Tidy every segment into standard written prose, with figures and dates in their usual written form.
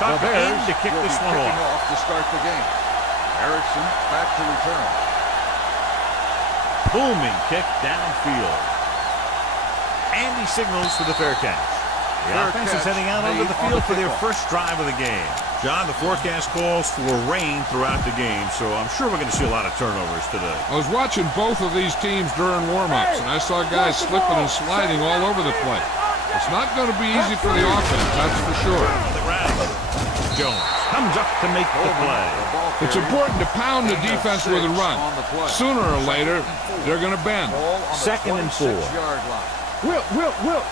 Tucked in to kick this one off to start the game. Erickson back to return. Booming kick downfield. And he signals for the fair catch. The offense is heading out onto the field for their first drive of the game. John, the forecast calls for rain throughout the game, so I'm sure we're going to see a lot of turnovers today. I was watching both of these teams during warm-ups, and I saw guys slipping and sliding all over the place. It's not going to be easy for the offense, that's for sure. On the ground, Jones comes up to make the play. It's important to pound the defense with a run. Sooner or later, they're going to bend. 2nd and 4. Will.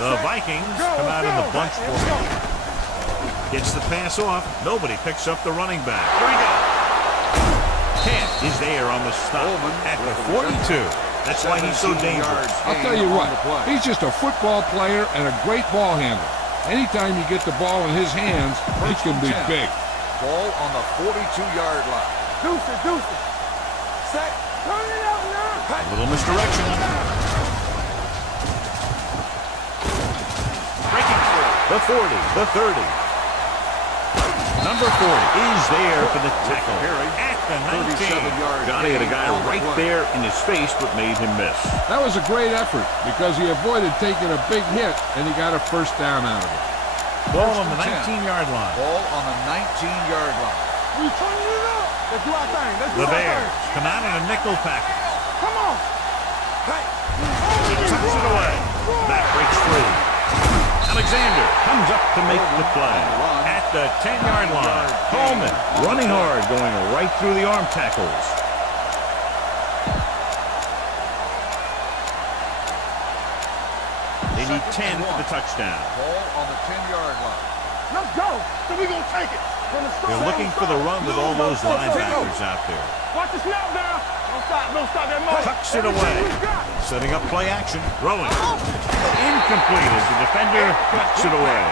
The Vikings come out in the bunch formation. Gets the pass off. Nobody picks up the running back. Here we go. Kent is there on the stop at the 42. That's why he's so dangerous. I'll tell you what, he's just a football player and a great ball handler. Anytime you get the ball in his hands, he can be big. Ball on the 42-yard line. Deuce. Set. Turn it up now. A little misdirection. Breaking through. The 40, the 30. Number 40 is there for the tackle at the 19. Johnny had a guy right there in his face, but made him miss. That was a great effort because he avoided taking a big hit, and he got a first down out of it. Ball on the 19-yard line. Ball on the 19-yard line. We turn it up. Let's do our thing. The Bears come out in a nickel package. Come on. Hey. He tucks it away. That breaks free. Alexander comes up to make the play at the 10-yard line. Coleman running hard, going right through the arm tackles. They need 10 for the touchdown. Ball on the 10-yard line. Let's go. So we're going to take it. They're looking for the run with all those linebackers out there. Watch the snap down. Don't stop that motion. Tucks it away. Setting up play action. Throwing. Incomplete as the defender tucks it away.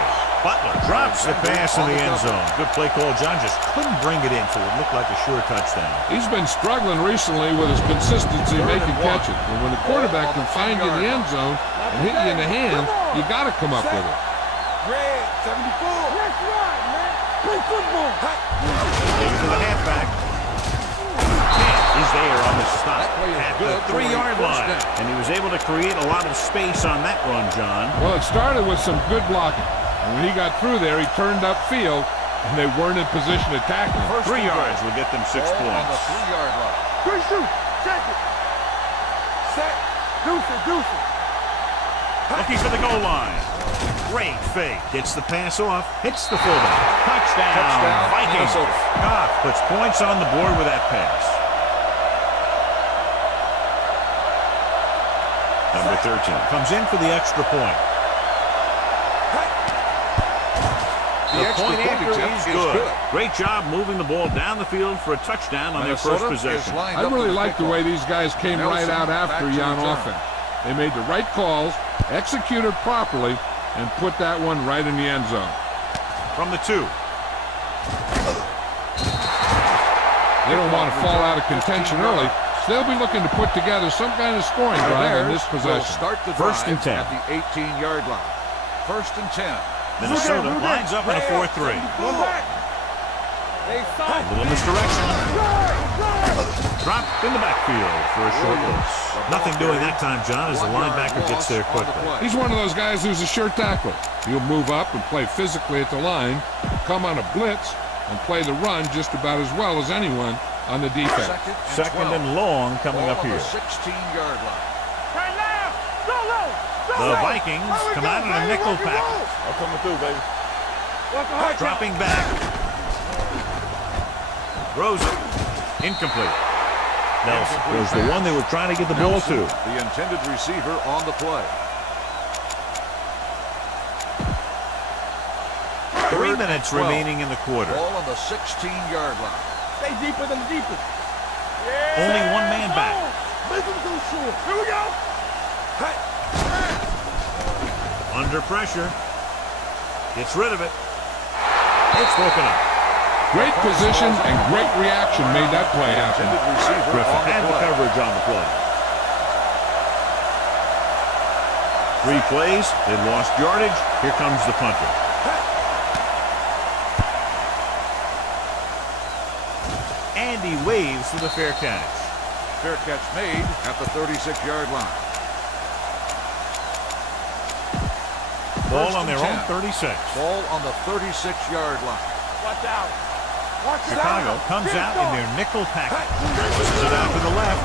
Butler drops the pass in the end zone. Good play call. John just couldn't bring it in, so it looked like a sure touchdown. He's been struggling recently with his consistency making catches. And when the quarterback can find you in the end zone and hit you in the hands, you got to come up with it. Red 74. That's right, man. Play football. Looking for the halfback. Kent is there on the stop at the 3-yard line. And he was able to create a lot of space on that run, John. Well, it started with some good blocking. And when he got through there, he turned upfield, and they weren't in position to tackle him. 3 yards will get them 6 points. On the 3-yard line. Good shoot. Check it. Set. Deuce. Looking for the goal line. Great fake. Gets the pass off. Hits the fullback. Touchdown. Vikings. Goff puts points on the board with that pass. Number 13 comes in for the extra point. The point after is good. Great job moving the ball down the field for a touchdown on their first possession. I really like the way these guys came right out after you on offense. They made the right calls, executed properly, and put that one right in the end zone. From the 2. They don't want to fall out of contention early, so they'll be looking to put together some kind of scoring drive in this possession. Start the First and 10 at the 18-yard line. First and 10. Minnesota lines up in a 4-3. A little misdirection. Dropped in the backfield for a short loss. Nothing doing that time, John, as the linebacker gets there quickly. He's one of those guys who's a sure tackler. He'll move up and play physically at the line, come on a blitz, and play the run just about as well as anyone on the defense. Second and long coming up here. 16-yard line. The Vikings come out in a nickel package. I'm coming through, baby. Dropping back. Throws it. Incomplete. Nelson was the one they were trying to get the ball to. The intended receiver on the play. 3 minutes remaining in the quarter. Ball on the 16-yard line. Stay deeper than the deepest. Only one man back. Make him go short. Here we go. Hey. Under pressure. Gets rid of it. It's broken up. Great position and great reaction made that play happen. Griffin had the coverage on the play. 3 plays. They lost yardage. Here comes the punter. He waves for the fair catch. Fair catch made at the 36-yard line. Ball on their own 36. Ball on the 36-yard line. Watch out. Watch Chicago out. comes out in their nickel package. Pushes it out to the left.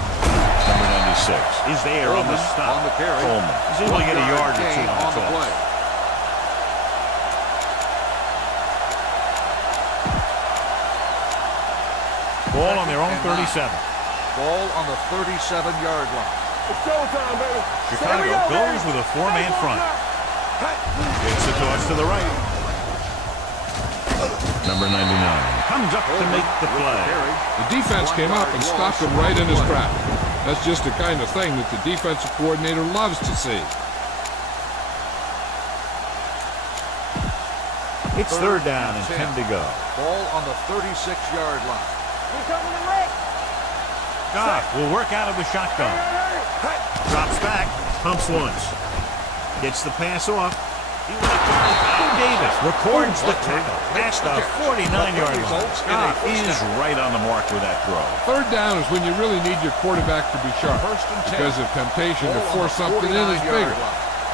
Number 96 is there on the stop. On the carry. Coleman is able to get a yard or two on the play. Ball on their own 37. Ball on the 37-yard line. It's showtime, baby. Chicago goes with a four-man front. Gets the toss to the right. Number 99 comes up to make the play. The defense came up and stopped him right in his track. That's just the kind of thing that the defensive coordinator loves to see. It's third down and 10 to go. Ball on the 36-yard line. We're coming to wreck. Goff will work out of the shotgun. Drops back, pumps once. Gets the pass off. He went up to Davis. Records the tackle. Past the 49-yard line. Goff is right on the mark with that throw. Third down is when you really need your quarterback to be sharp, because the temptation to force something in is bigger.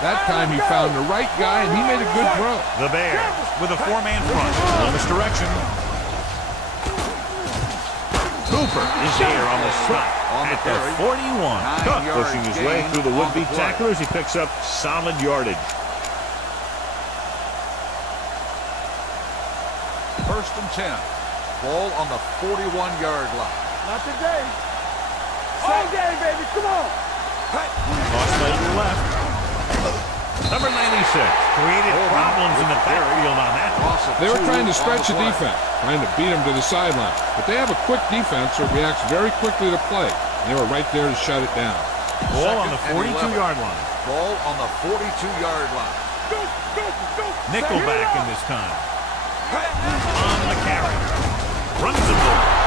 That time he found the right guy and he made a good throw. The Bears with a four-man front. On this direction. Cooper is there on the stop at the 41. Cook pushing his way through the would-be tacklers. He picks up solid yardage. First and 10. Ball on the 41-yard line. Not today. All day, baby. Come on. Toss play to the left. Number 96 created problems in the backfield on that. They were trying to stretch the defense, trying to beat him to the sideline. But they have a quick defense that reacts very quickly to play. They were right there to shut it down. Ball on the 42-yard line. Ball on the 42-yard line. Nickelback in this time. On the carry. Runs the ball.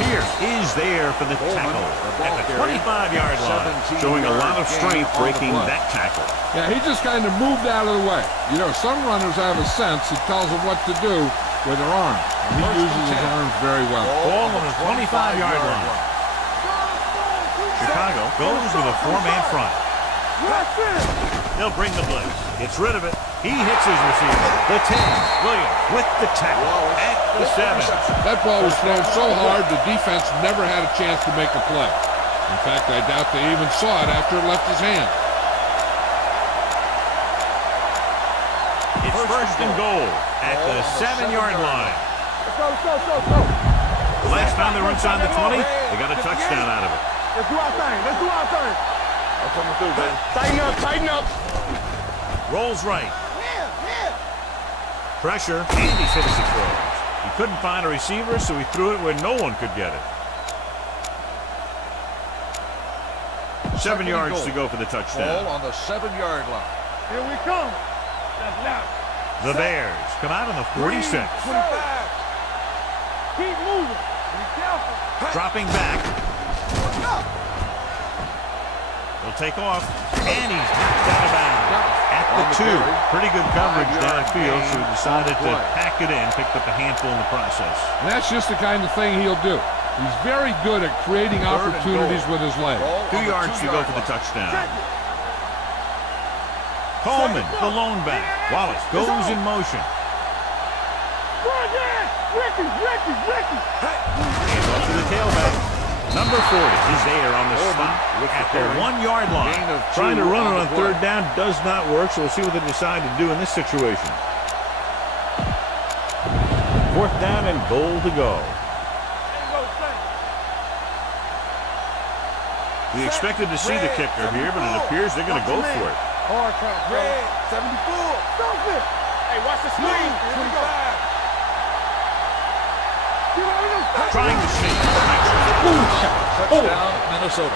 Pierce is there for the tackle at the 25-yard line. Showing a lot of strength breaking that tackle. Yeah, he just kind of moved out of the way. You know, some runners have a sense that tells them what to do with their arms. And he uses his arms very well. Ball on the 25-yard line. Chicago goes with a four-man front. They'll bring the blitz. Gets rid of it. He hits his receiver. The 10. Williams with the tackle at the 7. That ball was thrown so hard the defense never had a chance to make a play. In fact, I doubt they even saw it after it left his hand. It's first and goal at the 7-yard line. Go. Last time they were inside the 20, they got a touchdown out of it. Let's do our thing. That's coming through, man. Tighten up. Rolls right. Pressure, and he finishes the throws. He couldn't find a receiver, so he threw it where no one could get it. 7 yards to go for the touchdown. Ball on the 7-yard line. Here we come. That's loud. The Bears come out on the 46. 25. Keep moving. Be careful. Dropping back. He'll take off, and he's knocked out of bounds at the 2. Pretty good coverage downfield, so he decided to pack it in, picked up a handful in the process. And that's just the kind of thing he'll do. He's very good at creating opportunities with his legs. 2 yards to go for the touchdown. Coleman, the lone back. Wallace goes in motion. Ricky. Hands off to the tailback. Number 40 is there on the stop at the 1-yard line. Trying to run it on third down does not work, so we'll see what they decide to do in this situation. Fourth down and goal to go. We expected to see the kicker here, but it appears they're going to go for it. Hard count, red, 74. Something. Hey, watch the screen. 25. Trying to sneak. Touchdown, Minnesota.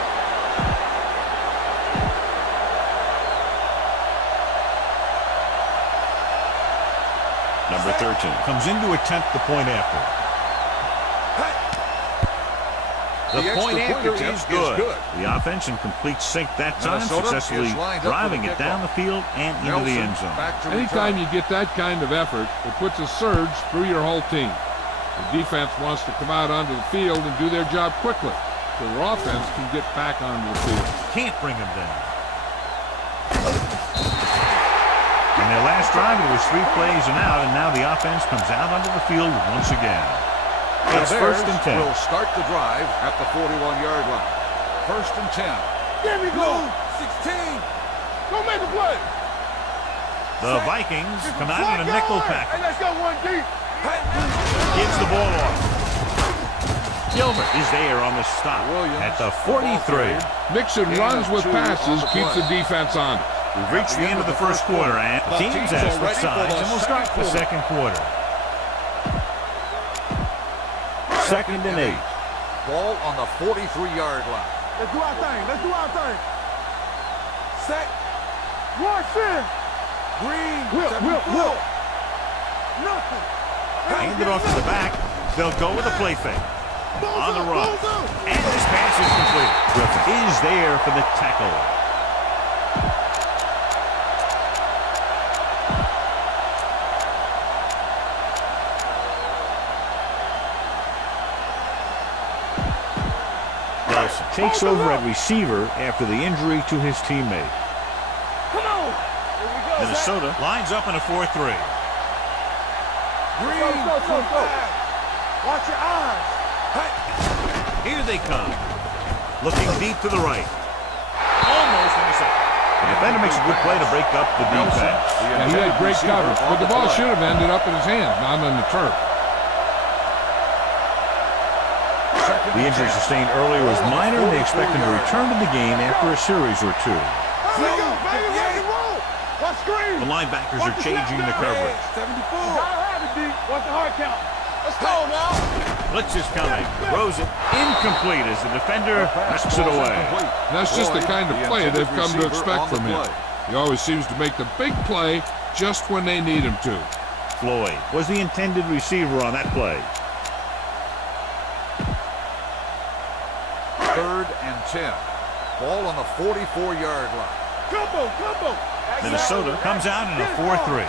Number 13 comes in to attempt the point after. The point after is good. The offense in complete sync that time, successfully driving it down the field and into the end zone. Anytime you get that kind of effort, it puts a surge through your whole team. The defense wants to come out onto the field and do their job quickly, so their offense can get back onto the field. Can't bring them down. In their last drive, it was 3 plays and out, and now the offense comes out onto the field once again. It's first and 10. Will start the drive at the 41-yard line. First and 10. There we go. 16. Go make the play. The Vikings come out in a nickel pack. Hey, let's go one deep. Gives the ball off. Gilbert is there on the stop at the 43. Mixing runs with passes keeps the defense on. We've reached the end of the first quarter, and the teams have switched sides, and we'll start the second quarter. Second and 8. Ball on the 43-yard line. Let's do our thing. Let's do our thing. Set. Rush in. Green. Will. Nothing. Hand it off to the back. They'll go with a play fake. On the run. And this pass is complete. Griffin is there for the tackle. Nelson takes over at receiver after the injury to his teammate. Come on. Here we go. Minnesota lines up in a 4-3. Green. Go. Watch your eyes. Here they come. Looking deep to the right. Almost intercepted. The defender makes a good play to break up the defense. Yeah, he had great coverage, but the ball should have ended up in his hands, not on the turf. The injury sustained earlier was minor, and they expect him to return to the game after a series or 2. The linebackers are changing the coverage. 74. What's the hard count? Let's go now. Blitz is coming. Throws it incomplete as the defender knocks it away. That's just the kind of play they've come to expect from him. He always seems to make the big play just when they need him to. Floyd was the intended receiver on that play. Third and 10. Ball on the 44-yard line. Combo. Minnesota comes out in a 4-3.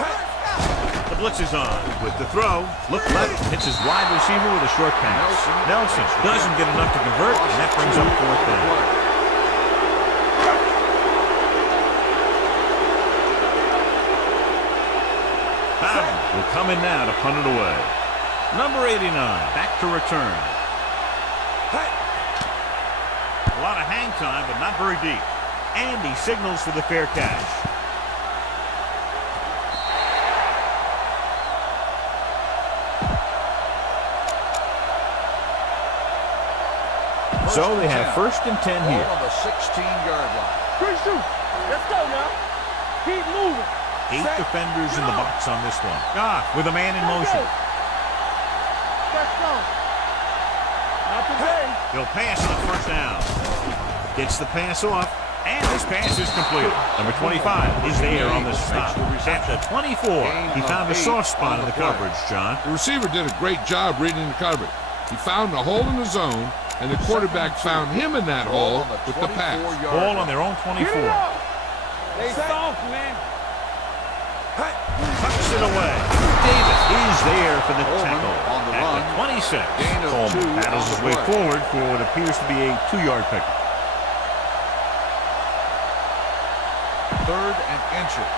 The blitz is on. With the throw, look left, hits his wide receiver with a short pass. Nelson doesn't get enough to convert, and that brings up 4th down. Bowden will come in now to punt it away. Number 89, back to return. A lot of hang time, but not very deep. And he signals for the fair catch. So they have first and 10 here. On the 16-yard line. Good shoot. Let's go now. Keep moving. 8 defenders in the box on this one. With a man in motion. Let's go. Not today. He'll pass on first down. Gets the pass off, and this pass is completed. Number 25 is there on the stop. At the 24, he found a soft spot in the coverage, John. The receiver did a great job reading the coverage. He found a hole in the zone, and the quarterback found him in that hole with the pass. Ball on their own 24. They soft, man. Tucks it away. Davis is there for the tackle. At the 26, Coleman battles his way forward for what appears to be a 2-yard pickup. Third and inches.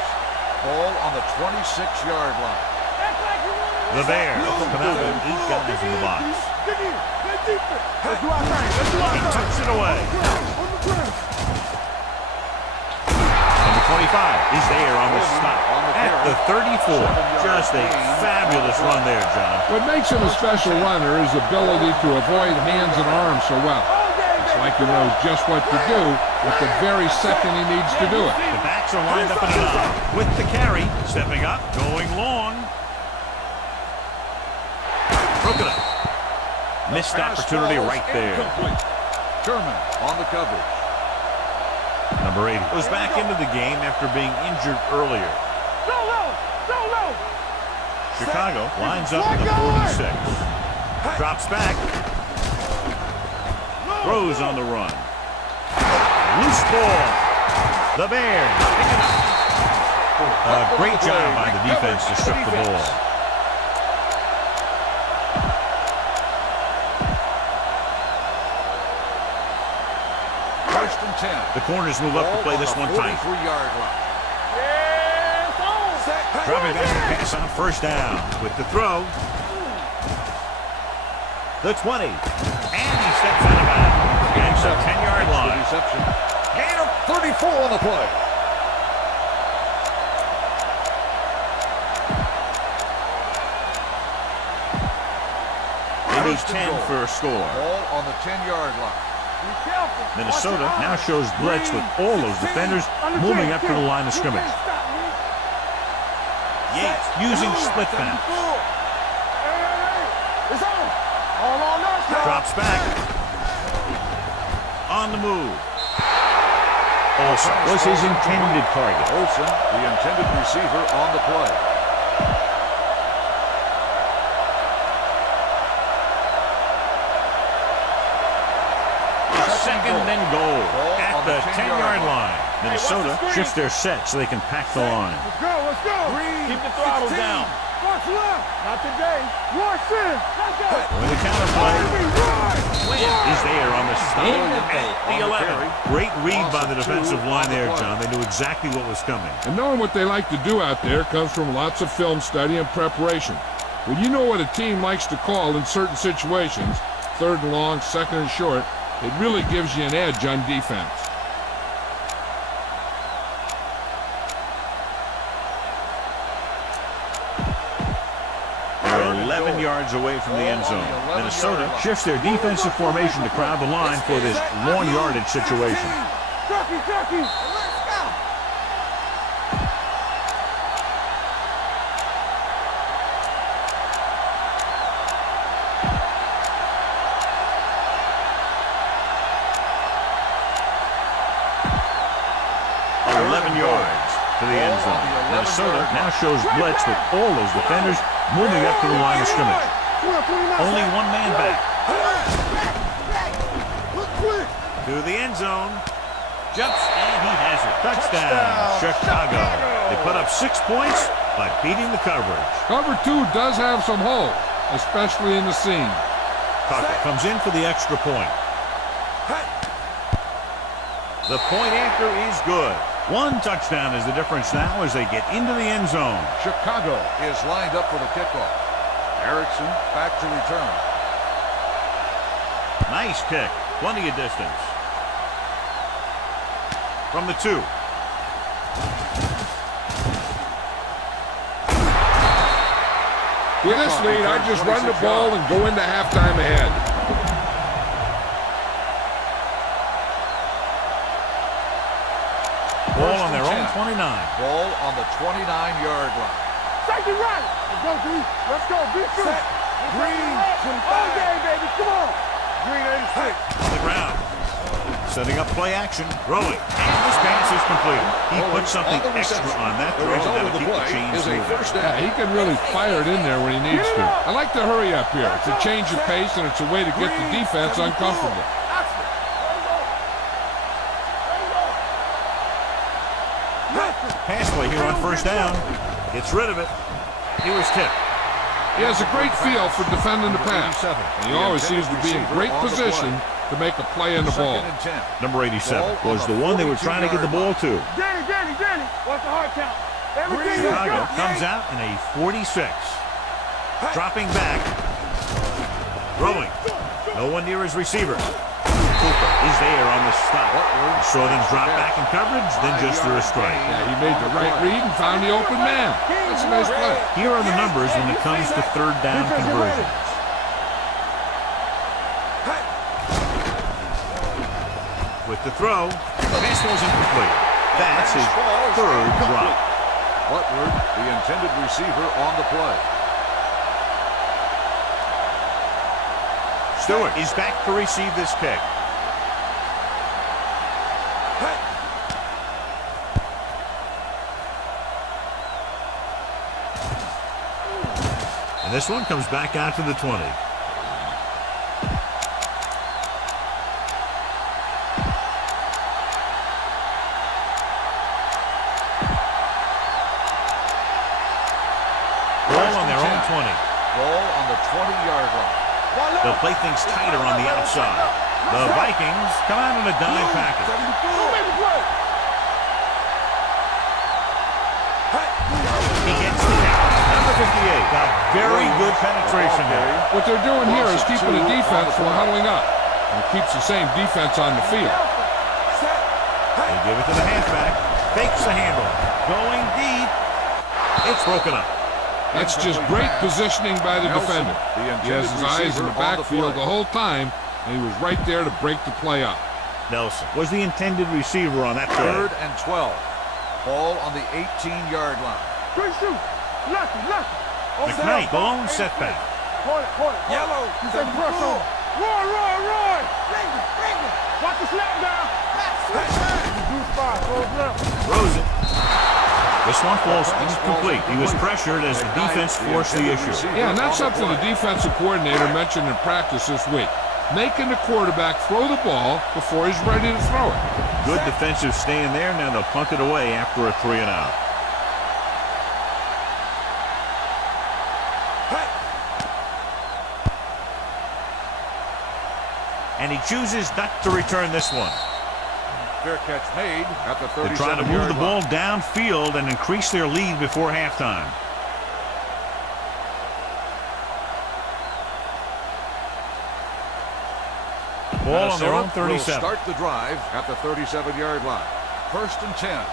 Ball on the 26-yard line. The Bears come out with 8 guys in the box. Let's do our thing. He tucks it away. Number 25 is there on the stop. At the 34. Just a fabulous run there, John. What makes him a special runner is his ability to avoid hands and arms so well. It's like he knows just what to do at the very second he needs to do it. The backs are lined up in an eye. With the carry, stepping up, going long. Broke it up. Missed opportunity right there. Sherman on the coverage. Number 80 was back into the game after being injured earlier. Chicago lines up in the 46. Drops back. Throws on the run. Loose ball. The Bears pick it up. A great job by the defense to strip the ball. First and 10. The corners move up to play this one tight. 43-yard line. Dropping back to pass on first down with the throw. The 20. And he steps out of bounds. And the 10-yard line. The reception. Gain of 34 on the play. They need 10 for a score. Ball on the 10-yard line. Minnesota now shows blitz with all those defenders moving up to the line of scrimmage. Yates using split pass. Drops back. On the move. Olsen was his intended target. Olsen, the intended receiver on the play. Second and goal at the 10-yard line. Minnesota shifts their set so they can pack the line. Let's go, let's go. Keep the throttle down. Watch left. Not today. Watch in. Let's go. With the counterplay. Win is there on the stop at the 11. Great read by the defensive line there, John. They knew exactly what was coming. And knowing what they like to do out there comes from lots of film study and preparation. When you know what a team likes to call in certain situations, third and long, second and short, it really gives you an edge on defense. They're 11 yards away from the end zone. Minnesota shifts their defensive formation to crowd the line for this long yardage situation. Ducky. To the end zone. Minnesota now shows blitz with all those defenders moving up to the line of scrimmage. Only one man back. To the end zone. Jumps and he has it. Touchdown, Chicago. They put up 6 points by beating the coverage. Cover 2 does have some holes, especially in the seam. Tucker comes in for the extra point. The point after is good. One touchdown is the difference now as they get into the end zone. Chicago is lined up for the kickoff. Erickson back to return. Nice kick. Plenty of distance. From the 2. With this lead, I just run the ball and go into halftime ahead. Ball on their own 29. Ball on the 29-yard line. Take it right. Let's go, D. Let's go. Be set. Green. All day, baby. Come on. Green 86. On the ground. Setting up play action. Throwing. And this pass is completed. He put something extra on that throw to keep the chains moving. Yeah, he can really fire it in there when he needs to. I like the hurry up here. It's a change of pace, and it's a way to get the defense uncomfortable. Pass play here on first down. Gets rid of it. He was tipped. He has a great feel for defending the pass. And he always seems to be in great position to make a play in the ball. Number 87 was the one they were trying to get the ball to. Danny. Watch the hard count. Chicago comes out in a 46. Dropping back. Throwing. No one near his receiver. Cooper is there on the stop. He saw them drop back in coverage, then just threw a strike. Yeah, he made the right read and found the open man. That's a nice play. Here are the numbers when it comes to third down conversions. With the throw, pass was incomplete. That's his third drop. Butler, the intended receiver, on the play. Stewart is back to receive this kick. And this one comes back out to the 20. Ball on their own 20. Ball on the 20-yard line. They'll play things tighter on the outside. The Vikings come out in a dime package. 74. He gets the count. Number 58 got very good penetration there. What they're doing here is keeping the defense from huddling up. And it keeps the same defense on the field. They give it to the halfback. Fakes the handle. Going deep. It's broken up. That's just great positioning by the defender. He has his eyes in the backfield the whole time, and he was right there to break the play up. Nelson was the intended receiver on that play. 3rd and 12. Ball on the 18-yard line. Good shoot. Lucky. McKnight, blown setback. Hold it. Yellow. You say brush on. Roy. Watch the slap down. Throws it. This one falls incomplete. He was pressured as the defense forced the issue. Yeah, and that's something the defensive coordinator mentioned in practice this week. Making the quarterback throw the ball before he's ready to throw it. Good defensive stand there. Now they'll punt it away after a 3-and-out. And he chooses not to return this one. Fair catch made at the 37-yard line. They're trying to move the ball downfield and increase their lead before halftime. Ball on their own 37. Start the drive at the 37-yard line. 1st and 10.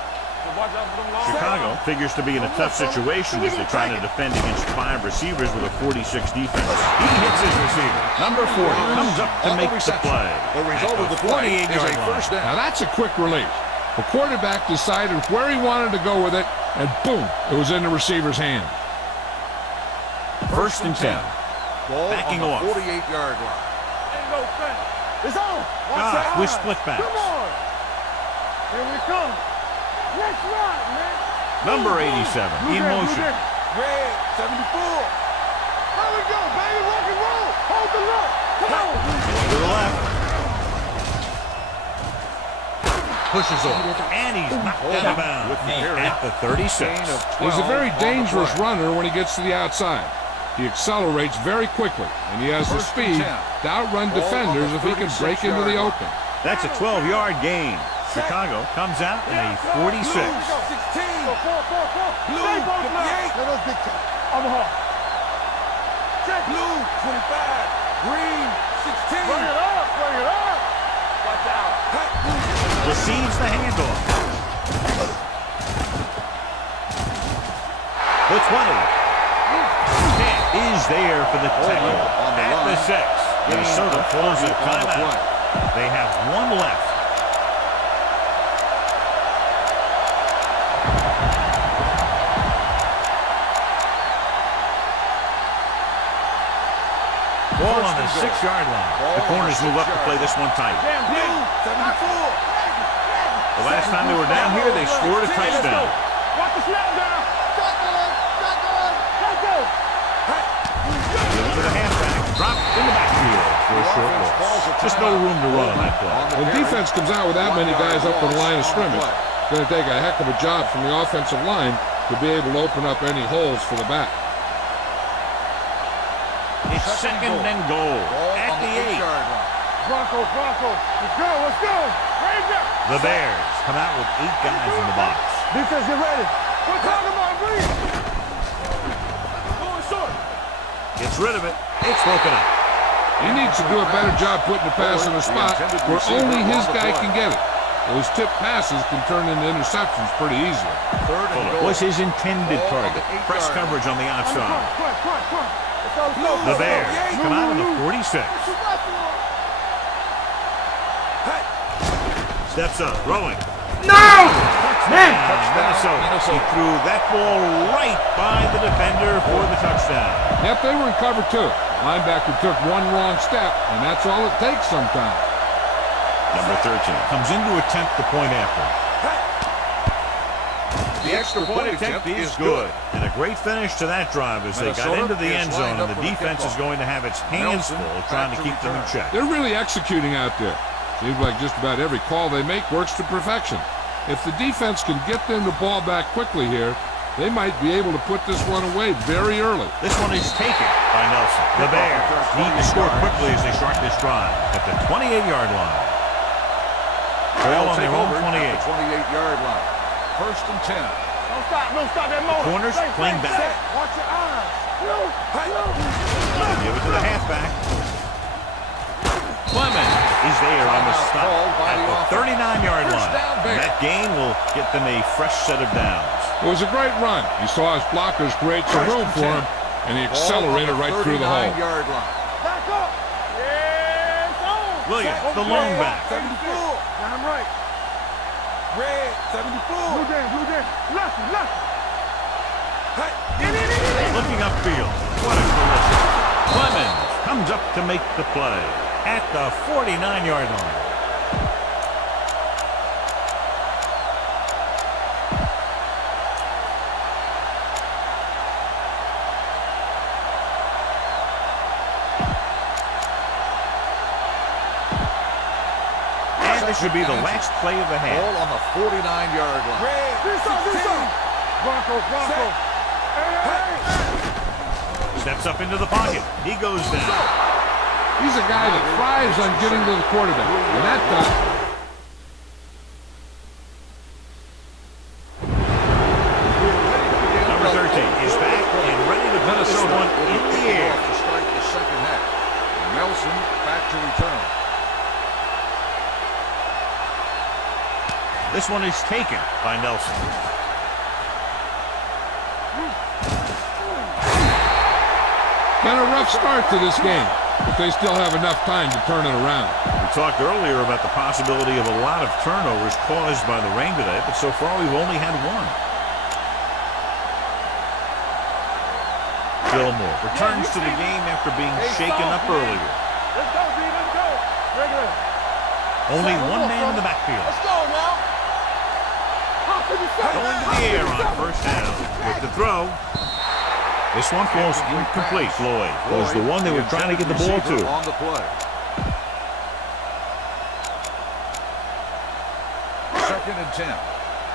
Chicago figures to be in a tough situation as they're trying to defend against 5 receivers with a 46 defense. He hits his receiver. Number 40 comes up to make the play. The result of the play is a first down. Now that's a quick release. The quarterback decided where he wanted to go with it, and boom, it was in the receiver's hand. 1st and 10. Ball Backing on the off. 48-yard line. It's on. With split backs. Come on. Here we come. Let's run, man. Number 87 in motion. Red, 74. How we go, baby? Rock and roll. Hold the look. Come on. To the left. Pushes off. And he's knocked out of bounds at the 36. He's a very dangerous runner when he gets to the outside. He accelerates very quickly, and he has the speed to outrun defenders if he can break into the open. That's a 12-yard gain. Chicago comes out in a 46. 16. 4. Blue, 58. Omaha. Check. Blue, 25. Green, 16. Bring it up. Watch out. Receives the handoff. The 20. Is there for the tackle at the 6. Minnesota calls a timeout. They have 1 left. Ball on the 6-yard line. The corners move up to play this one tight. The last time they were down here, they scored a touchdown. Watch the slap down. To the halfback, dropped in the backfield for a short loss. Just no room to run on that play. When defense comes out with that many guys up on the line of scrimmage, it's going to take a heck of a job from the offensive line to be able to open up any holes for the back. It's 2nd and goal at the 8. Bronco. Let's go. Raise up. The Bears come out with 8 guys in the box. Defense, get ready. We're talking about breathe. Going short. Gets rid of it. It's broken up. He needs to do a better job putting the pass in a spot where only his guy can get it. Those tip passes can turn into interceptions pretty easily. Was his intended target. Press coverage on the outside. The Bears come out on the 46. Steps up, throwing. No! Minnesota. He threw that ball right by the defender for the touchdown. Yep, they were in cover 2. Linebacker took 1 wrong step, and that's all it takes sometimes. Number 13 comes in to attempt the point after. The extra point attempt is good. And a great finish to that drive as they got into the end zone, and the defense is going to have its hands full trying to keep them in check. They're really executing out there. Seems like just about every call they make works to perfection. If the defense can get them the ball back quickly here, They might be able to put this one away very early. This one is taken by Nelson. The Bears need to score quickly as they start this drive at the 28-yard line. Ball on their own 28. 28-yard line. 1st and 10. Don't stop that motor. Corners playing back. Watch your eyes. Give it to the halfback. Clemens is there on the stop at the 39-yard line. And that gain will get them a fresh set of downs. It was a great run. He saw his blockers create some room for him, and he accelerated right through the hole. Back up. Yeah, Williams, the lone back. 74. Got him right. Red, 74. Blue game. Left. Looking upfield. What a collision. Clemens comes up to make the play at the 49-yard line. And this should be the last play of the half. Ball on the 49-yard line. Bronco. Steps up into the pocket. He goes down. He's a guy that thrives on getting to the quarterback. And that time, Number 13 is back and ready to put this one in the air. To start the second half. Nelson back to return. This one is taken by Nelson. got a rough start to this game, but they still have enough time to turn it around. We talked earlier about the possibility of a lot of turnovers caused by the rain today, but so far we've only had one. Gilmore returns to the game after being shaken up earlier. Let's go, B. Let's go. Regular. Only one man in the backfield. Let's go now. Going to the air on first down. With the throw. This one falls incomplete. Floyd was the one they were trying to get the ball to. On the play. Second and 10.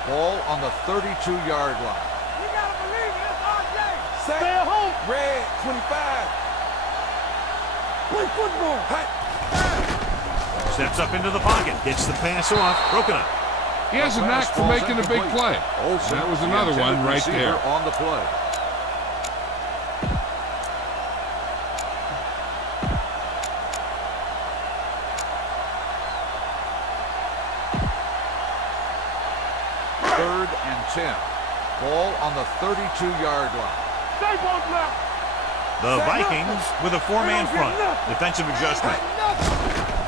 Ball on the 32-yard line. You gotta believe it. It's RJ. Stay at home. Red 25. Play football. Steps up into the pocket. Gets the pass off. Broken up. He has a knack for making a big play. Olsen, that was another one right there. On the play. Third and 10. Ball on the 32-yard line. Stay both left. The Vikings with a four-man front. Defensive adjustment.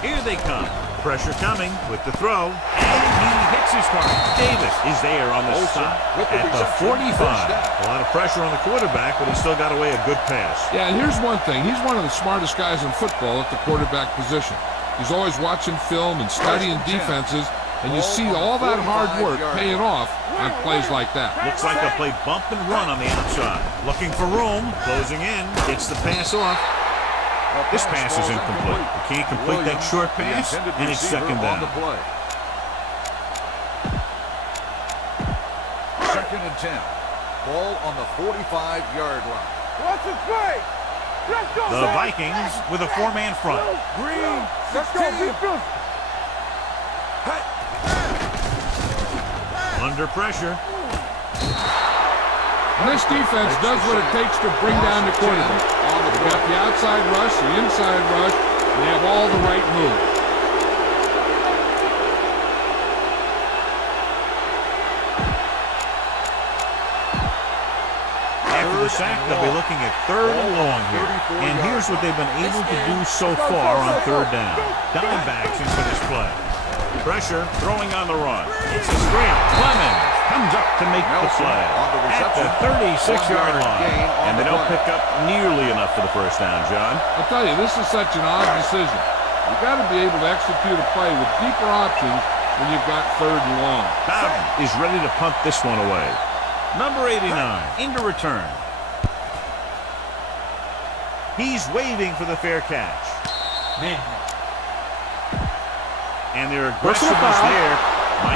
Here they come. Pressure coming with the throw. And he hits his target. Davis is there on the stop at the 45. A lot of pressure on the quarterback, but he still got away a good pass. Yeah, and here's one thing. He's one of the smartest guys in football at the quarterback position. He's always watching film and studying defenses, and you see all that hard work paying off on plays like that. Looks like they'll play bump and run on the outside. Looking for room. Closing in. Gets the pass off. This pass is incomplete. He can't complete that short pass, and it's second down. Second and 10. Ball on the 45-yard line. What's the play? Let's go. The Vikings with a four-man front. Green. Let's go. Defense. Under pressure. And this defense does what it takes to bring down the quarterback. They got the outside rush, the inside rush, and they have all the right moves. After the sack, they'll be looking at third and long here. And here's what they've been able to do so far on third down. Dime backs into this play. Pressure, throwing on the run. It's a screen. Clemens comes up to make the play at the 36-yard line. And they don't pick up nearly enough for the first down, John. I'll tell you, this is such an odd decision. You've got to be able to execute a play with deeper options when you've got third and long. Bowden is ready to punt this one away. Number 89 into return. He's waving for the fair catch. Man. And their aggressiveness there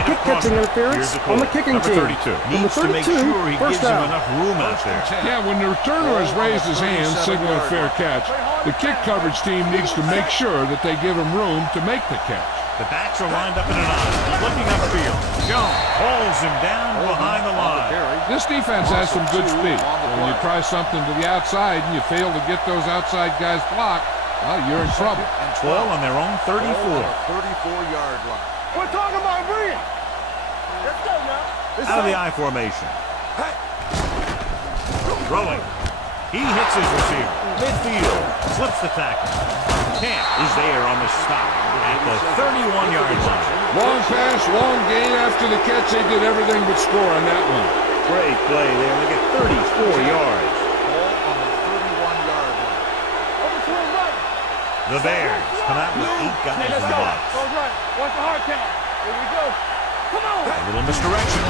Kick catching interference on the kicking Number team. 32 Number needs to make 32, sure he first gives him down. enough room out there. Yeah, when the returner has raised his hand, signaling fair catch, the kick coverage team needs to make sure that they give him room to make the catch. The backs are lined up in an eye. Looking upfield. Jones hauls him down behind the line. This defense has some good speed. When you try something to the outside and you fail to get those outside guys blocked, well, you're in trouble. Ball on their own 34. 34-yard line. We're talking about Bree. Let's go now. Out of the I formation. Throwing. He hits his receiver. Midfield. Slips the tackle. Camp is there on the stop at the 31-yard line. Long pass, long gain after the catch. They did everything but score on that one. Great play there. They get 34 yards. Ball on the 31-yard line. Over to his right. The Bears come out with 8 guys in the box. Goes right. Watch the hard count. Here we go. Come on. A little misdirection.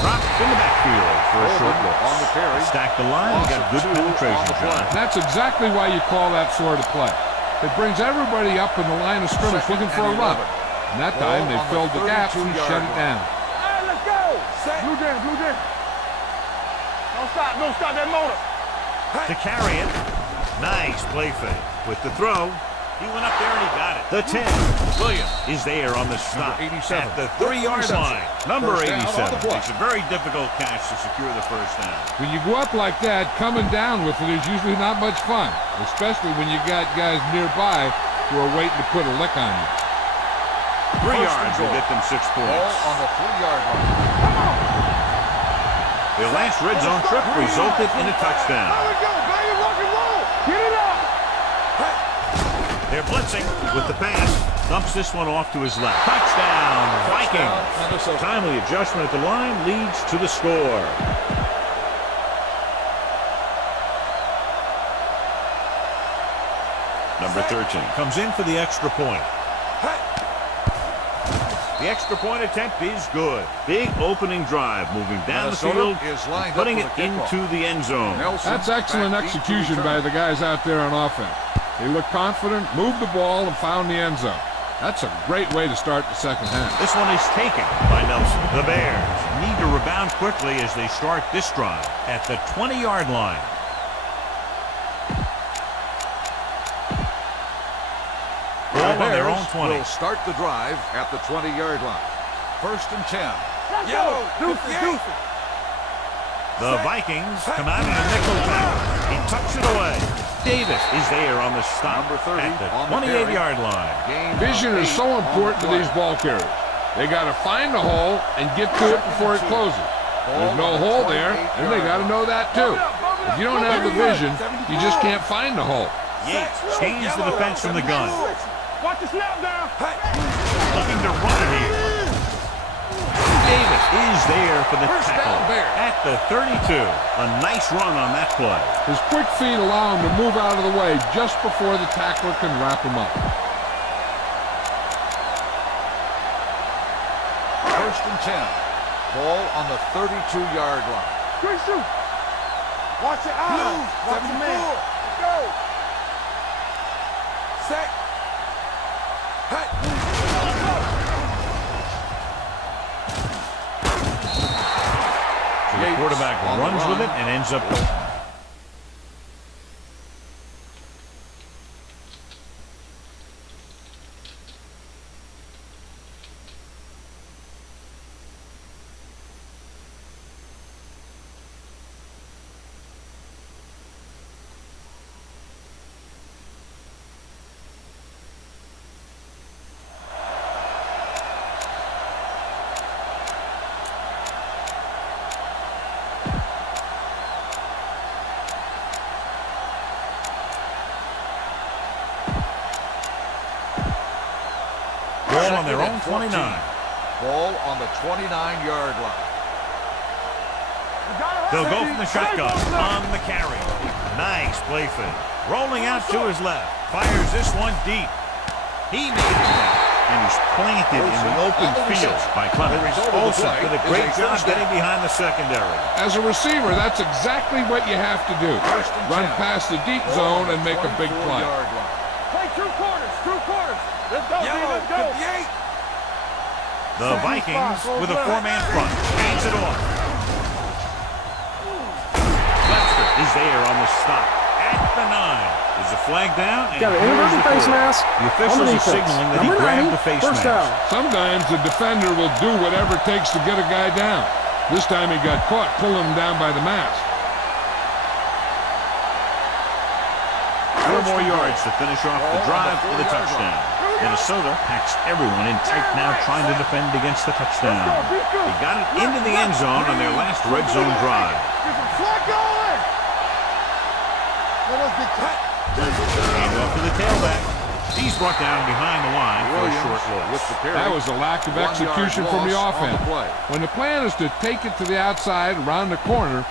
Dropped in the backfield for a short look. On the carry. Stacked the line and got good penetration, John. That's exactly why you call that sort of play. It brings everybody up in the line of scrimmage looking for a run. And that time they filled the gaps and shut it down. All right, let's go. Blue Jam, Blue Jam. Don't stop that motor. To carry it. Nice play fake. With the throw, he went up there and he got it. The 10. Williams is there on the stop at the 3-yard line. Number 87. It's a very difficult catch to secure the first down. When you go up like that, coming down with it is usually not much fun, especially when you got guys nearby who are waiting to put a lick on you. 3 yards will get them 6 points. Ball on the 3-yard line. The last red zone trip resulted in a touchdown. There we go, baby. Rock and roll. Get it up. They're blitzing with the pass. Dumps this one off to his left. Touchdown, Vikings. Minnesota. Timely adjustment at the line leads to the score. Number 13 comes in for the extra point. The extra point attempt is good. Big opening drive, moving down Minnesota the field, is lined putting up it for the kickoff. into the end zone. Nelson That's excellent back deep to execution return. by the guys out there on offense. They looked confident, moved the ball, and found the end zone. That's a great way to start the second half. This one is taken by Nelson. The Bears need to rebound quickly as they start this drive at the 20-yard line. Ball on their own 20. Will start the drive at the 20-yard line. 1st and 10. Let's go. Deuces. The Vikings come out in a nickel tackle. He tucks it away. Davis is there on the stop Number 30 at the on the 28-yard line. Gain Vision of is so 8 on important the to these play. ball carriers. They got to find the hole and get to it before it closes. There's no hole there, and they got to know that too. If you don't have the vision, you just can't find the hole. Yates changed the defense from the gun. Watch the snap down. Looking to run it here. Davis is there for the First tackle down, Bears. at the 32. A nice run on that play. His quick feet allow him to move out of the way just before the tackler can wrap him up. 1st and 10. Ball on the 32-yard line. Great shoot. Watch your eyes. Watch your man. Let's go. Set. So the quarterback on the runs run. with it and ends up. Ball on their own 29. Ball on the 29-yard line. They'll go from the shotgun on the carry. Nice play fake. Rolling out to his left. Fires this one deep. He made it. And he's planted in the open field by Clemens. Olsen did a great job getting behind the secondary. As a receiver, that's exactly what you have to do. Run past the deep zone and make a big play. Play 2 quarters. Let's go, let's go. The Vikings with a 4-man front. Hands it off. Webster is there on the stop. At the 9. Is the flag down? Got an inverted face mask. The officials are signaling that he grabbed the face mask. Sometimes the defender will do whatever it takes to get a guy down. This time he got caught pulling him down by the mask. 4 more yards to finish off the drive with a touchdown. Minnesota packs everyone in tight now trying to defend against the touchdown. They got it into the end zone on their last red zone drive. And off to the tailback. He's brought down behind the line for a short loss. That was a lack of execution from the offense. When the plan is to take it to the outside around the corner,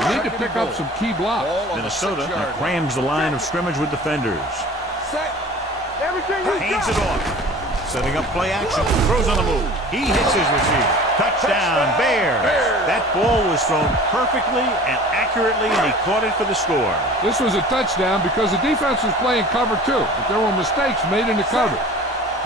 you need to pick up some key blocks. Minnesota now crams the line of scrimmage with defenders. Hands it off. Setting up play action. Throws on the move. He hits his receiver. Touchdown, Bears. That ball was thrown perfectly and accurately, and he caught it for the score. This was a touchdown because the defense was playing cover 2, but there were mistakes made in the cover.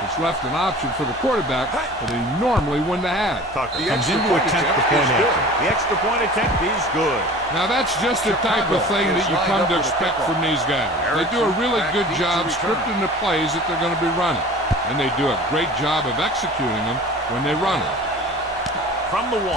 It's left an option for the quarterback that he normally wouldn't have had. Tucker comes in to attempt the point after. The extra point attempt is good. Now that's just the type of thing that you come to expect from these guys. They do a really good job scripting the plays that they're going to be running. And they do a great job of executing them when they run them. From the 1.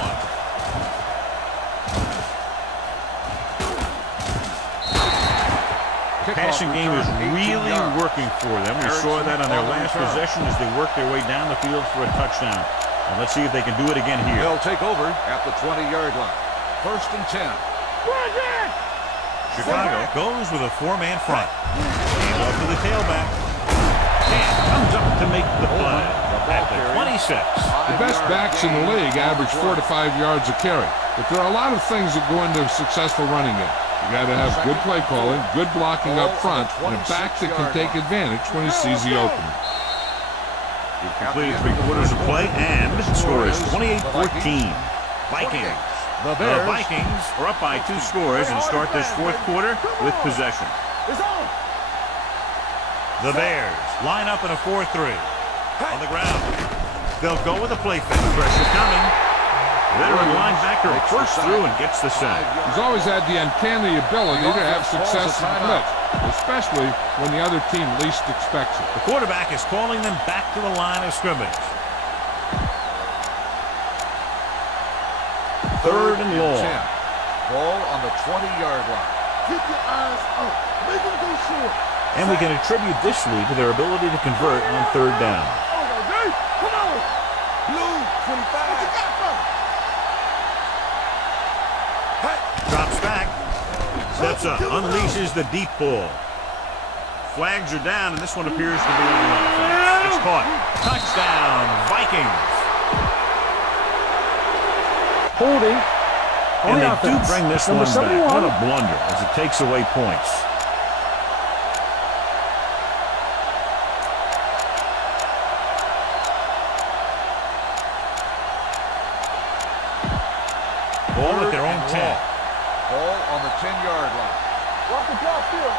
Passing game is really working for them. We saw that on their last possession as they worked their way down the field for a touchdown. And let's see if they can do it again here. They'll take over at the 20-yard line. 1st and 10. Chicago goes with a 4-man front. Hand off to the tailback. And comes up to make the play. At the 26. The best backs in the league average 4 to 5 yards a carry. But there are a lot of things that go into a successful running game. You got to have good play calling, good blocking up front, and a back that can take advantage when he sees the opening. We've completed 3 quarters of play, and the score is 28-14. Vikings. The Vikings are up by 2 scores and start this 4th quarter with possession. The Bears line up in a 4-3. On the ground. They'll go with a play fake. Pressure coming. Veteran linebacker bursts through and gets the sack. He's always had the uncanny ability to have success in blitz, especially when the other team least expects it. The quarterback is calling them back to the line of scrimmage. 3rd and long. Ball on the 20-yard line. Keep your eyes up. Make them go short. And we can attribute this lead to their ability to convert on 3rd down. Come on. Blue 25. Drops back. Steps up. Unleashes the deep ball. Flags are down, and this one appears to be on the offense. It's caught. Touchdown, Vikings. Holding on And the they offense. do bring this Number one back. 71. What a blunder as it takes away points. Ball at their own 10. Ball on the 10-yard line. Walk the ball field.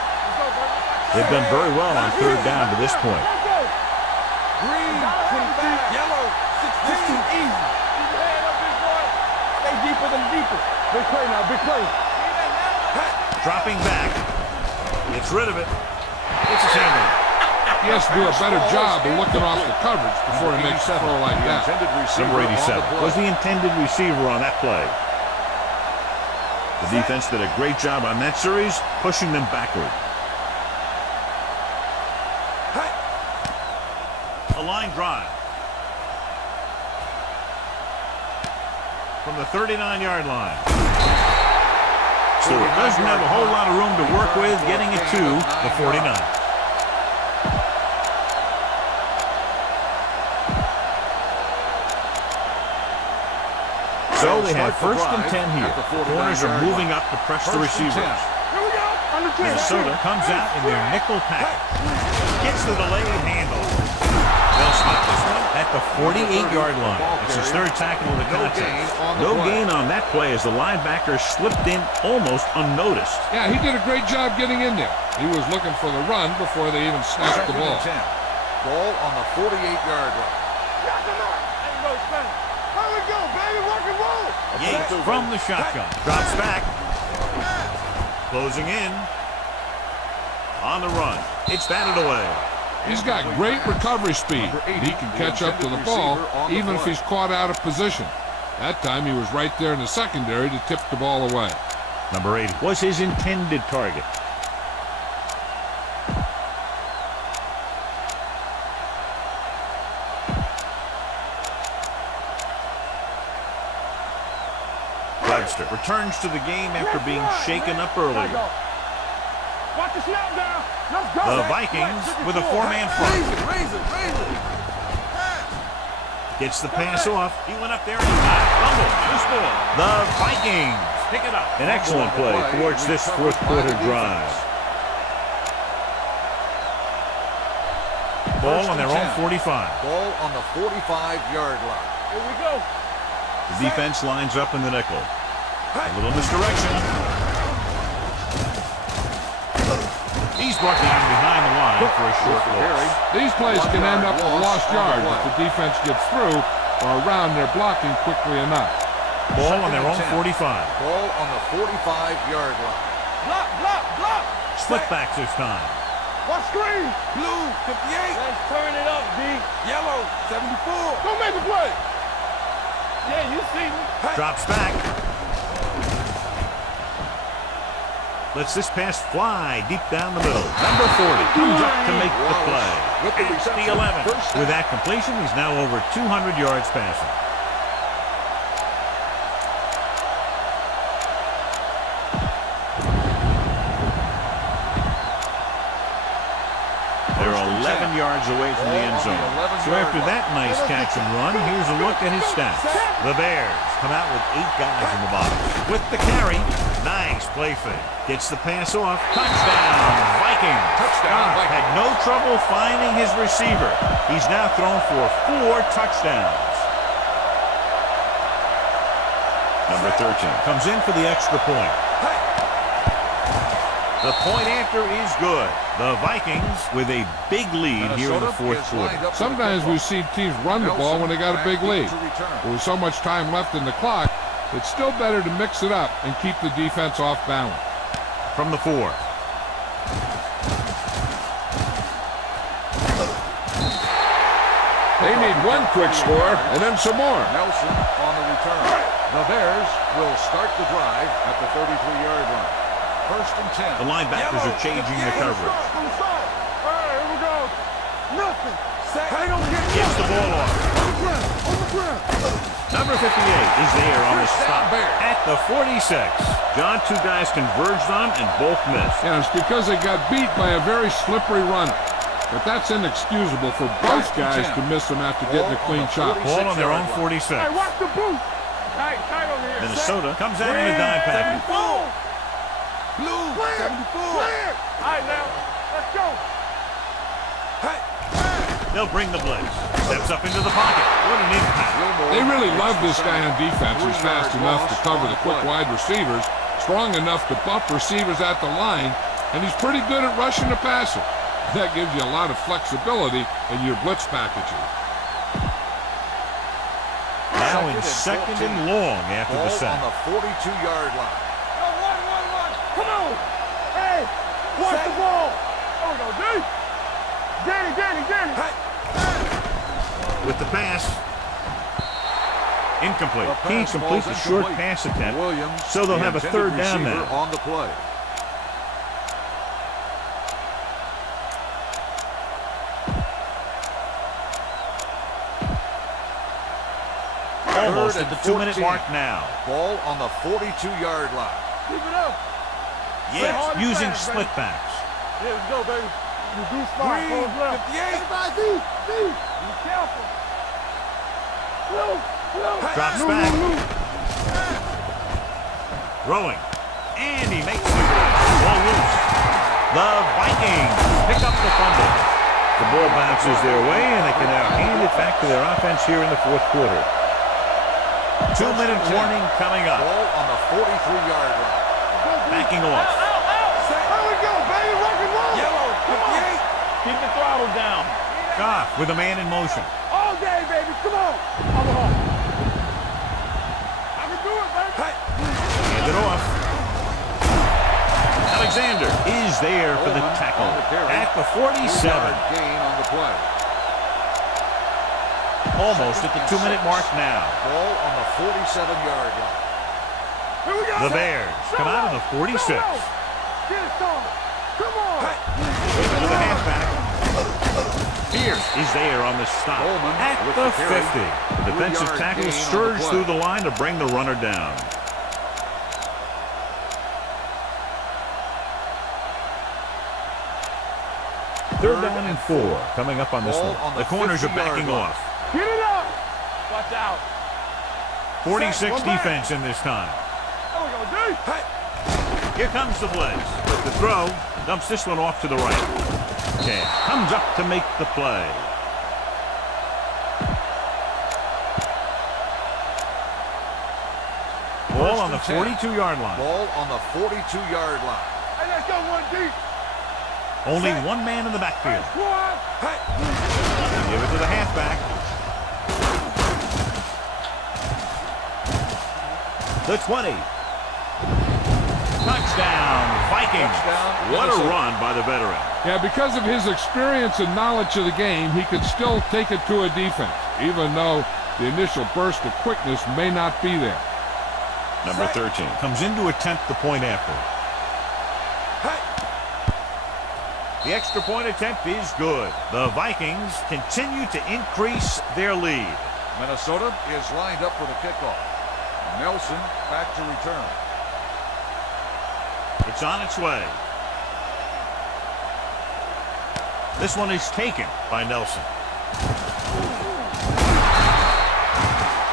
They've done very well on 3rd down to this point. Green 25. Yellow 16. Easy. Keep your head up, big boy. Stay deeper than deeper. Big play now. Big play. Dropping back. Gets rid of it. It's a handle. He has to do a better job of looking off the coverage before he makes a throw like that. Number 87 was the intended receiver on that play. The defense did a great job on that series, pushing them backward. A line drive. From the 39-yard line. Stewart doesn't have a whole lot of room to work with, getting it to the 49. So they have 1st and 10 here. Corners are moving up to press the receivers. Minnesota comes out in their nickel package. Gets the delayed handle. They'll spot this one at the 48-yard line. It's his 3rd tackle of the contest. No gain on that play as the linebacker slipped in almost unnoticed. Yeah, he did a great job getting in there. He was looking for the run before they even snapped the ball. Ball on the 48-yard line. Yates from the shotgun. Drops back. Closing in. On the run. It's batted away. He's got great recovery speed. He can catch up to the ball even if he's caught out of position. That time he was right there in the secondary to tip the ball away. Number 80 was his intended target. Webster returns to the game after being shaken up early. Watch the snap down. Let's go. The Vikings with a four-man front. Raise it. Gets the pass off. He went up there and he got it. Fumble. Loose ball. The Vikings pick it up. An excellent play towards this fourth quarter drive. Ball on their own 45. Ball on the 45-yard line. Here we go. The defense lines up in the nickel. A little misdirection. He's brought down behind the line for a short loss. These plays can end up with lost yards if the defense gets through or around their blocking quickly enough. Ball on their own 45. Ball on the 45-yard line. Block. Split back this time. Watch screen. Blue, 58. Let's turn it up, D. Yellow, 74. Don't make a play. Yeah, you see me. Drops back. Lets this pass fly deep down the middle. Number 40 comes up to make the play. It's the 11. With that completion, he's now over 200 yards passing. They're 11 yards away from the end zone. So after that nice catch and run, here's a look at his stats. The Bears come out with 8 guys in the box. With the carry, nice play fake. Gets the pass off. Touchdown, Vikings. Touchdown, Vikings. Had no trouble finding his receiver. He's now thrown for 4 touchdowns. Number 13 comes in for the extra point. The point after is good. The Vikings with a big lead here in the fourth quarter. Sometimes we see teams run the ball when they got a big lead. With so much time left in the clock, it's still better to mix it up and keep the defense off balance. From the 4. They need one quick score and then some more. Nelson on the return. The Bears will start the drive at the 33-yard line. First and 10. The linebackers are changing the coverage. On the side. All right, here we go. Nothing. Hang on, Gets the ball off. On the ground. Number 58 is there on the stop at the 46. John, 2 guys converged on and both missed. Yeah, it's because they got beat by a very slippery runner. But that's inexcusable for both guys to miss them after getting a clean shot. Ball on their own 46. Hey, watch the booth. Tight over here. Minnesota comes out in a dime package. Blue, 74. All right, now, let's go. They'll bring the blitz. Steps up into the pocket. What an impact. They really love this guy on defense. He's fast enough to cover the quick wide receivers, strong enough to bump receivers at the line, and he's pretty good at rushing the passer. That gives you a lot of flexibility in your blitz packages. Now in second and long after the sack. On the 42-yard line. One. Come on. Hey, watch the ball. There we go, dude. Danny. With the pass. Incomplete. He completes a short pass attempt, Williams, so they'll have a third down now. On the play. Almost at the 2-minute mark now. Ball on the 42-yard line. Keep it up. Yes, using split backs. Here we go, baby. You do smart. Green, 58. Everybody, D. Be careful. Drops back. Throwing. And he makes the ball loose. The Vikings pick up the fumble. The ball bounces their way, and they can now hand it back to their offense here in the fourth quarter. 2-minute warning coming up. Ball on the 43-yard line. Backing off. There we go, baby. Rock and roll. Yellow, 58. Keep the throttle down. Goff with a man in motion. All day, baby. Come on. I can do it, there for the Coleman tackle on the carry. at the 2-yard 47. gain on the play. Almost at the 2-minute mark now. Ball on the 47-yard line. Here we go. The Bears come out of the 46. Get it started. Come on. Give it to the halfback. Pierce is there on the stop Coleman at with the the carry. 50. The defensive 3-yard tackle gain on the surged play. through the line to bring the runner down. Third down and 4 coming up on this Ball one. on The the corners are 50-yard backing line. off. Get it up. Watch out. 46 Set, one defense in this time. There we go, D. Hey. Here comes the blitz. With the throw, dumps this one off to the right. Cam comes up to make the play. Ball on the 42-yard line. Ball on the 42-yard line. Hey, let's go one deep. Only one man in the backfield. Squad. Hey. Give it to the halfback. The 20. Touchdown, Vikings. Touchdown, What a Minnesota. run by the veteran. Yeah, because of his experience and knowledge of the game, he could still take it to a defense, even though the initial burst of quickness may not be there. Number 13 comes in to attempt the point after. The extra point attempt is good. The Vikings continue to increase their lead. Minnesota is lined up for the kickoff. Nelson back to return. It's on its way. This one is taken by Nelson.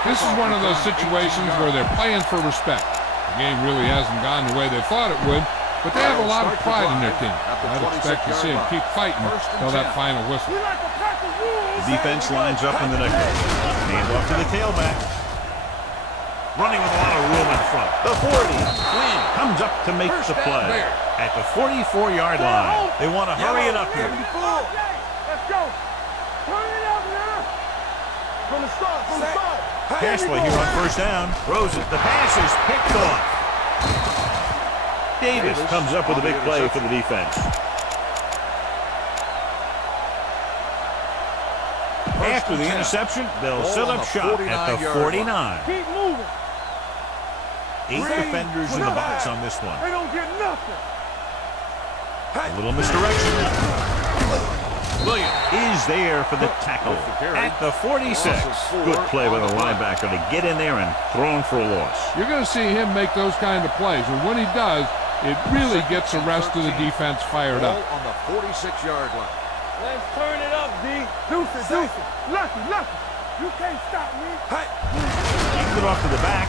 This is one of those situations where they're playing for respect. The game really hasn't gone the way they thought it would, but they have a lot of pride in their team. I'd expect to see them keep fighting till that final whistle. We like to pack the rules. The defense lines up in the nickel. Hand off to the tailback. Running with a lot of room in front. The 40. Quinn comes up to make the play. At the 44-yard line. They want to hurry it up here. Let's go. Turn it up now. From the start. From the start. Pass play here on first down. Throws it. The pass is picked off. Davis comes up with a big play for the defense. After the interception, they'll set up shop at the 49. Keep moving. 8 defenders in the box on this one. They don't get nothing. A little misdirection. Williams is there for the tackle at the 46. Good play by the linebacker to get in there and throw him for a loss. You're going to see him make those kind of plays, and when he does, it really gets the rest of the defense fired up. Ball on the 46-yard line. Let's turn it up, D. Deuce it. Lucky. You can't stop me. Hey. Hands it off to the back.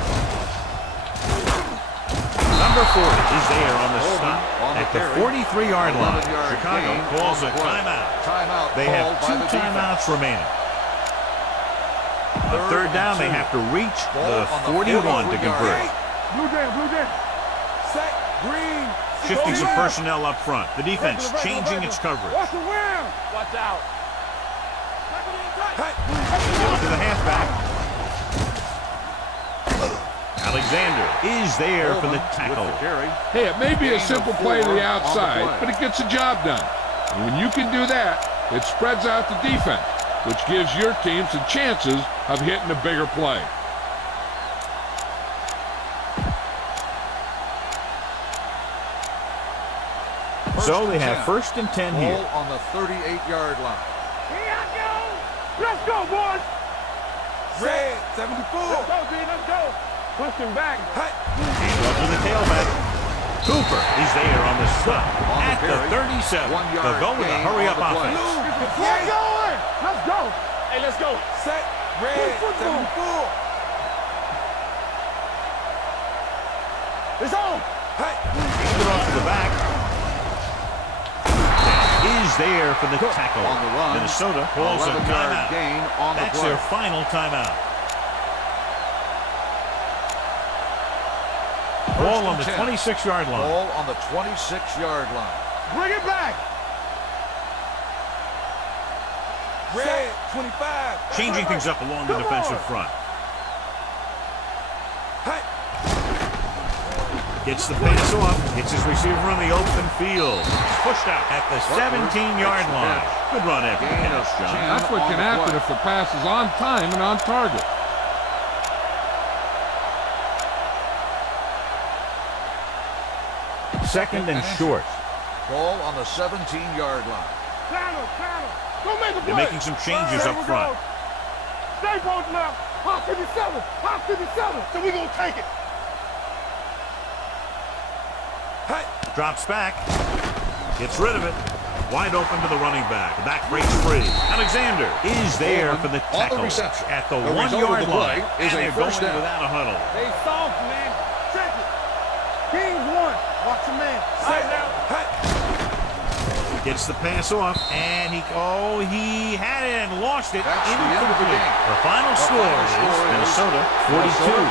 Number 4 is there on the stop at the 43-yard line. Chicago calls a timeout. They have 2 timeouts remaining. On third down, they have to reach the 41 to convert. Blue jam. Set. Green. Shifting some personnel up front. The defense changing its coverage. Watch the rim. Watch out. Give it to the halfback. Alexander is there for the tackle. Hey, it may be a simple play to the outside, but it gets the job done. And when you can do that, it spreads out the defense, which gives your team some chances of hitting a bigger play. So they have first and 10 here. Ball on the 38-yard line. Here I go. Let's go, boys. Red 74. Let's go, D. Let's go. Push him back. Hand off to the tailback. Cooper is there on the stop at the 37. They'll go with a hurry-up offense. We're going. Let's go. Hey, let's go. Set. Red 74. It's on. Hey. Hand it off to the back. Is there for the tackle. On the run. Minnesota calls a 11-yard timeout. gain on the That's play. their final timeout. Ball on the 26-yard line. Ball on the 26-yard line. Bring it back. Red 25. Changing things up along the defensive front. Gets the pass off. Hits his receiver in the open field. Pushed out at the 17-yard line. Good run after the catch, John. That's what can happen if the pass is on time and on target. Second and short. Ball on the 17-yard line. Channel. Don't make a play. They're making some changes up front. Stay both left. Hop to the 7. So we gonna take it. Hey. Drops back. Gets rid of it. Wide open to the running back. The back breaks free. Alexander is there for the tackle at the 1-yard line. Is and a they're going first down. without a huddle. They soft, man. Check it. Kings 1. Watch your man. Sit down. Gets the pass off, and he had it and lost it. That's the end of the game. The final score is Minnesota 42,